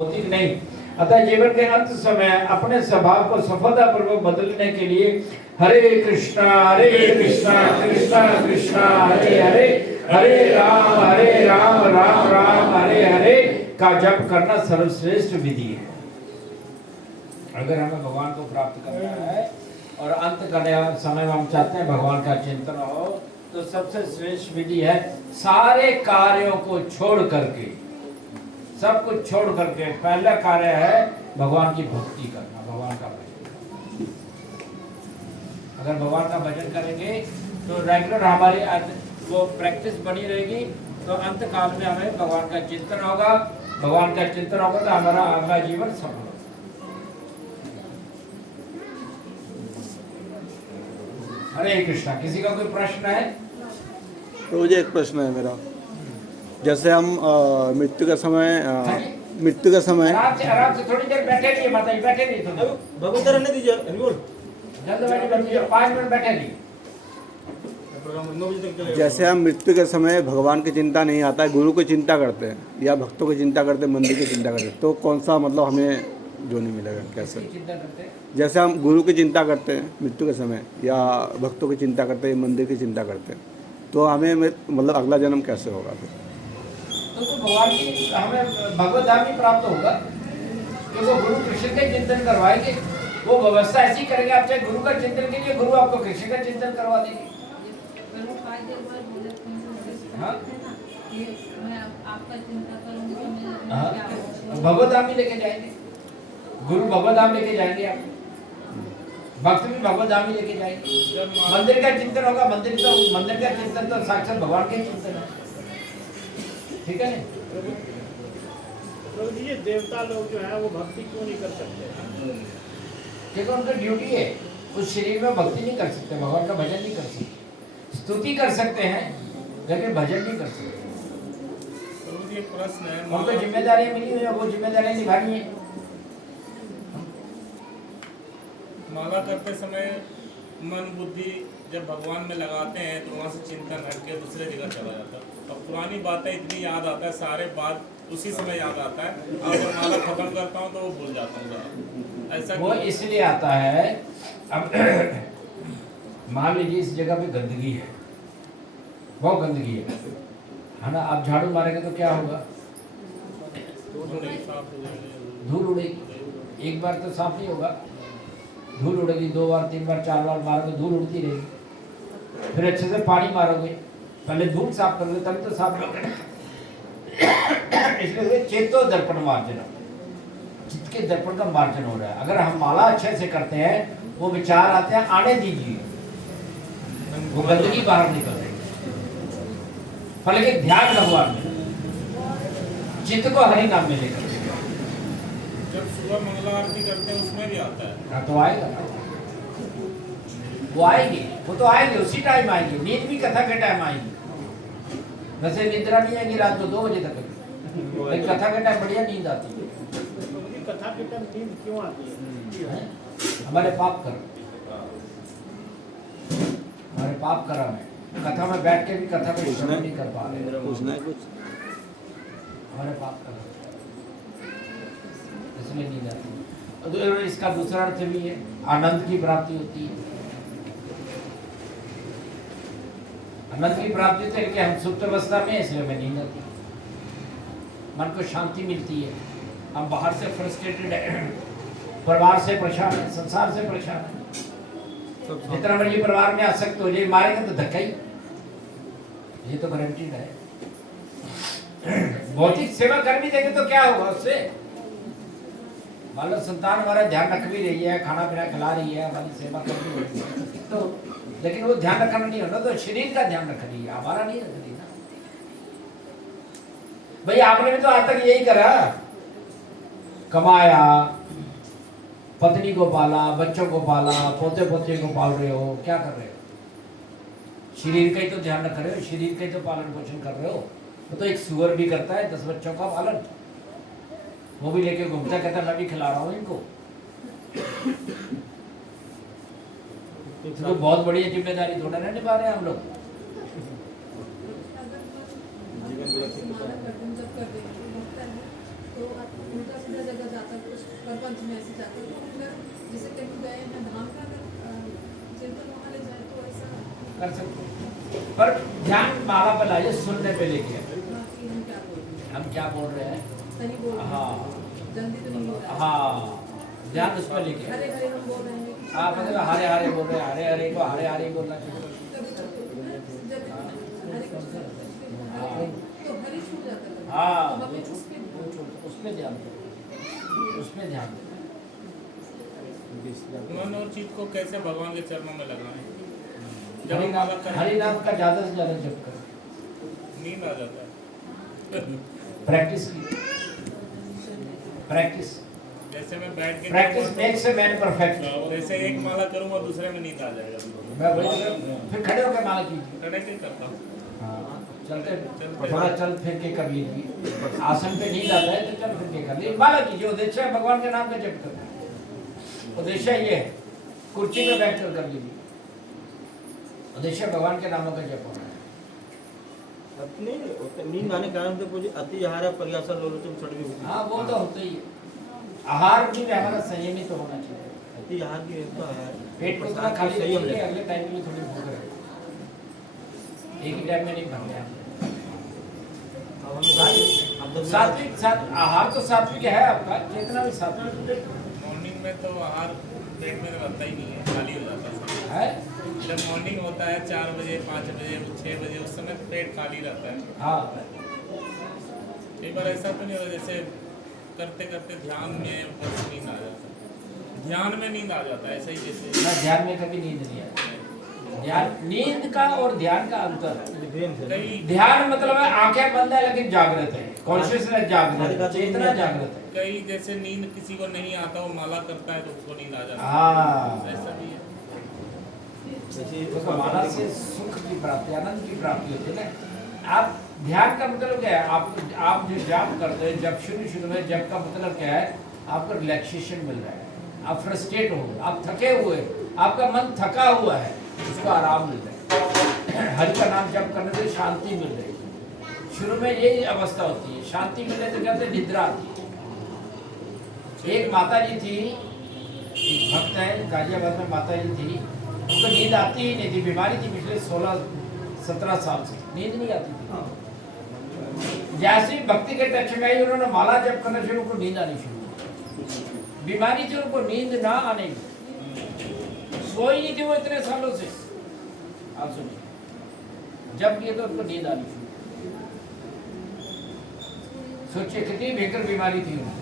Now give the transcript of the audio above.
भौतिक नहीं। अतः जीवन के अंत समय अपने स्वभाव को सफलतापूर्वक बदलने के लिए हरे कृष्णा कृष्णा कृष्णा हरे हरे, हरे राम राम राम हरे हरे का जप करना सर्वश्रेष्ठ विधि है। अगर हमें भगवान को प्राप्त करना है और अंत करने समय में हम चाहते हैं भगवान का चिंतन हो, तो सबसे श्रेष्ठ विधि है सारे कार्यों को छोड़ करके, सब कुछ छोड़ करके पहला कार्य है भगवान की भक्ति करना, भगवान का भजन। अगर भगवान का भजन करेंगे तो रेगुलर हमारी वो प्रैक्टिस बनी रहेगी, तो अंत काल में हमें भगवान का चिंतन होगा। भगवान का चिंतन होगा तो हमारा अगला जीवन सफल होगा। हरे कृष्णा। किसी का कोई प्रश्न है? तो मुझे एक प्रश्न है मेरा, जैसे हम मृत्यु के समय आराम से थोड़ी देर बैठे रहिए, माता जी बैठे रहिए, भगवत रहने दीजिए, जल्दबाजी मत कीजिए, 5 मिनट बैठे रहिए। जैसे हम मृत्यु के समय भगवान की चिंता नहीं आता है, गुरु की चिंता करते हैं या भक्तों की चिंता करते हैं, मंदिर की चिंता करते हैं, तो कौन सा मतलब हमें जो नहीं मिलेगा? कैसे चिंता करते हैं? जैसे हम गुरु की चिंता करते हैं मृत्यु के समय या भक्तों की चिंता करते हैं, मंदिर की चिंता करते हैं, तो हमें मतलब अगला जन्म कैसे होगा फिर? तो भगवान की हमें भगवत धाम ही प्राप्त होगा कि वो गुरु कृष्ण का चिंतन करवाएंगे। वो व्यवस्था ऐसी करेंगे, आप चाहे गुरु का चिंतन कीजिए, गुरु आपको कृष्ण का चिंतन करवा देंगे। भगवत धाम ही लेके जाएंगे, गुरु भगवत धाम लेके जाएंगे, आप भक्त भी भगवत धाम ही लेके जाएंगे। मंदिर का चिंतन होगा, मंदिर का चिंतन तो साक्षात भगवान के चिंतन है, ठीक है। प्रभु जी, ये देवता लोग जो है वो भक्ति क्यों नहीं कर सकते? क्योंकि उनका ड्यूटी है, उस शरीर में भक्ति नहीं कर सकते, भगवान का भजन नहीं कर सकते। स्तुति कर सकते हैं लेकिन भजन नहीं कर सकते। प्रभु जी, प्रश्न है, उनको जिम्मेदारियां मिली हुई है, वो जिम्मेदारियां निभानी है। माला करते समय मन बुद्धि जब भगवान में लगाते हैं तो वहाँ से चिंतन हट के दूसरे जगह चला जाता है, और पुरानी बातें इतनी याद आता है, सारे बात उसी समय याद आता है, और जब माला खत्म करता हूँ तो वो भूल जाता हूँ। ऐसा वो इसलिए आता है, अब मान लीजिए इस जगह पे गंदगी है, बहुत गंदगी है ना, आप झाड़ू मारेंगे तो क्या होगा? धूल उड़ेगी। एक बार तो साफ नहीं होगा, धूल उड़ेगी, 2 बार 3 बार 4 बार मारोगे, धूल उड़ती रहेगी। फिर अच्छे से पानी मारोगे, पहले धूल साफ करोगे तभी तो साफ होगा। इसलिए चेतो दर्पण मार्जन, चित्त के दर्पण का मार्जन हो रहा है। अगर हम माला अच्छे से करते हैं, वो विचार आते हैं, आने दीजिए, वो गंदगी बाहर निकल रही है। पहले के ध्यान भगवान में, चित्त को हरि नाम में लेकर, जब सुबह मंगला आरती करते हैं उसमें भी आता है। तो आएगा ना, वो आएगी, वो तो आएगी, उसी टाइम आएगी। नींद भी कथा के टाइम आएगी। वैसे निद्रा नहीं आएगी रात को 2 बजे तक, लेकिन कथा के टाइम बढ़िया नींद आती है। कथा के टाइम नींद क्यों आती है? हमारे पाप कर, हमारे पाप करा में कथा में बैठ के भी कथा में श्रवण नहीं कर पा रहे, पूछना है कुछ? हमारे पाप करा इसलिए नींद आती है। तो इसका दूसरा अर्थ भी है, आनंद की प्राप्ति होती है। आनंद की प्राप्ति तो कि हम सुप्त अवस्था में, इसलिए हमें नींद आती है, मन को शांति मिलती है। हम बाहर से फ्रस्ट्रेटेड है, परिवार से परेशान है, संसार से परेशान है, जितना मर्जी परिवार में आसक्त हो जाए, मारेंगे तो धक्का ही, ये तो गारंटीड है। भौतिक सेवा कर भी देंगे तो क्या होगा उससे? मान लो संतान हमारा ध्यान रख भी रही है, खाना पीना खिला रही है, हमारी सेवा कर भी रही है, तो लेकिन वो ध्यान रखना नहीं होना, तो शरीर का ध्यान रख रही है, हमारा नहीं रख रही ना। भाई आपने भी तो आज तक यही करा, कमाया, पत्नी को पाला, बच्चों को पाला, पोते पोते को पाल रहे हो, क्या कर रहे हो? शरीर का ही तो ध्यान रख रहे हो, शरीर का ही तो पालन पोषण कर रहे हो। वो तो एक सुअर भी करता है 10 बच्चों का पालन, वो भी लेके घूमता, कहता मैं भी खिला रहा हूँ इनको। तो बहुत बड़ी जिम्मेदारी थोड़ा ना निभा रहे हैं हम लोग। तो पंच में ऐसे जाते हैं, तो अगर जैसे कहीं गए हैं धाम का अगर चिंतन वहाँ ले जाए तो ऐसा कर सकते हैं। पर ध्यान माला पे लाइए, सुनने पे लेके कि हम क्या बोल रहे हैं, हम क्या बोल रहे हैं। सही बोल रहे हाँ। हैं, जल्दी तो नहीं हो रहा है। हाँ, ध्यान उस पर लेके। हरे हरे हम बोल रहे हैं कि हाँ, मतलब हरे हरे बोल रहे हैं, हरे हरे को हरे हरे बोलना चाहिए। कभी जब हरे कृष्ण हरे तो हरे छूट जाता है, हाँ, तो हमें उसमें ध्यान दो, उसमें ध्यान दो। मन और चित्त को कैसे भगवान के चरणों में लगाएं? जब हरि हम नाम माला करें हरि नाम का ज़्यादा से ज़्यादा जप करो, नींद आ जाता है। प्रैक्टिस की, प्रैक्टिस जैसे मैं बैठ के practice makes a man perfect. जैसे एक माला करूँगा दूसरे में नींद आ जाएगा, मैं वही बोल रहा हूँ, फिर खड़े होकर माला कीजिए। खड़े के करता हूँ। हाँ, चलते थोड़ा चल फिर के कर लीजिए। आसन पे नींद आता है तो चल फिर के कर लीजिए, माला कीजिए। उद्देश्य है भगवान के नाम का जप करना, उद्देश्य ये है। कुर्सी पे बैठ कर लीजिए, उद्देश्य भगवान के नामों का जप होना है। अपने नींद आने के कारण तो मुझे अति आहार पर्यासन लोलुपम छठ भी होती है। हाँ, वो तो होता ही है। आहार भी हमारा संयमी तो होना चाहिए। अति आहार की व्यवस्था है, पेट को इतना खाली रखिए, अगले टाइम के लिए थोड़ी भूख रहे, एक ही टाइम में नहीं भर गया। सात्विक आहार तो सात्विक है आपका, जितना भी सात्विक मॉर्निंग में तो आहार पेट में लगता ही नहीं है, खाली हो जाता है। है। जब मॉर्निंग होता है 4 बजे 5 बजे 6 बजे, उस समय पेट खाली रहता है। हाँ, एक बार ऐसा तो नहीं होता जैसे करते करते ध्यान में बस नींद आ जाता है, ध्यान में नींद आ जाता है, ऐसा ही जैसे ना ध्यान में कभी नींद नहीं आता। ध्यान, नींद का और ध्यान का अंतर है। कई ध्यान मतलब है आंखें बंद है लेकिन जागृत है, कॉन्शियसनेस जागृत है, चेतना जागृत है। कई जैसे नींद किसी को नहीं आता, वो माला करता है तो उसको नींद आ जाती हाँ, है, ऐसा भी है। तो माला से सुख की प्राप्ति, आनंद की प्राप्ति होती है ना। आप ध्यान का मतलब क्या है? आप जो जाप करते हैं, जब शुरू में जप का मतलब क्या है? आपको रिलैक्सेशन मिल रहा है, आप फ्रस्ट्रेट हो, आप थके हुए, आपका मन थका हुआ है, उसको आराम मिल रहा है। हरि का नाम जप करने से शांति मिल रही है। शुरू में यही अवस्था होती है, शांति मिलने से कहते हैं निद्रा आती है। एक माता जी थी, एक भक्त है गाजियाबाद में, माता जी थी, उनको नींद आती ही नहीं थी, बीमारी थी पिछले 16-17 साल से, नींद नहीं आती थी। जैसे ही भक्ति के टच में आई, उन्होंने माला जप करना शुरू, उनको नींद आनी शुरू हुई। बीमारी थी, उनको नींद ना आने की, सोई नहीं थी वो इतने सालों से। आप सुनिए, जब किए तो उनको नींद आनी शुरू। सोचिए कितनी भयंकर बीमारी थी उनको।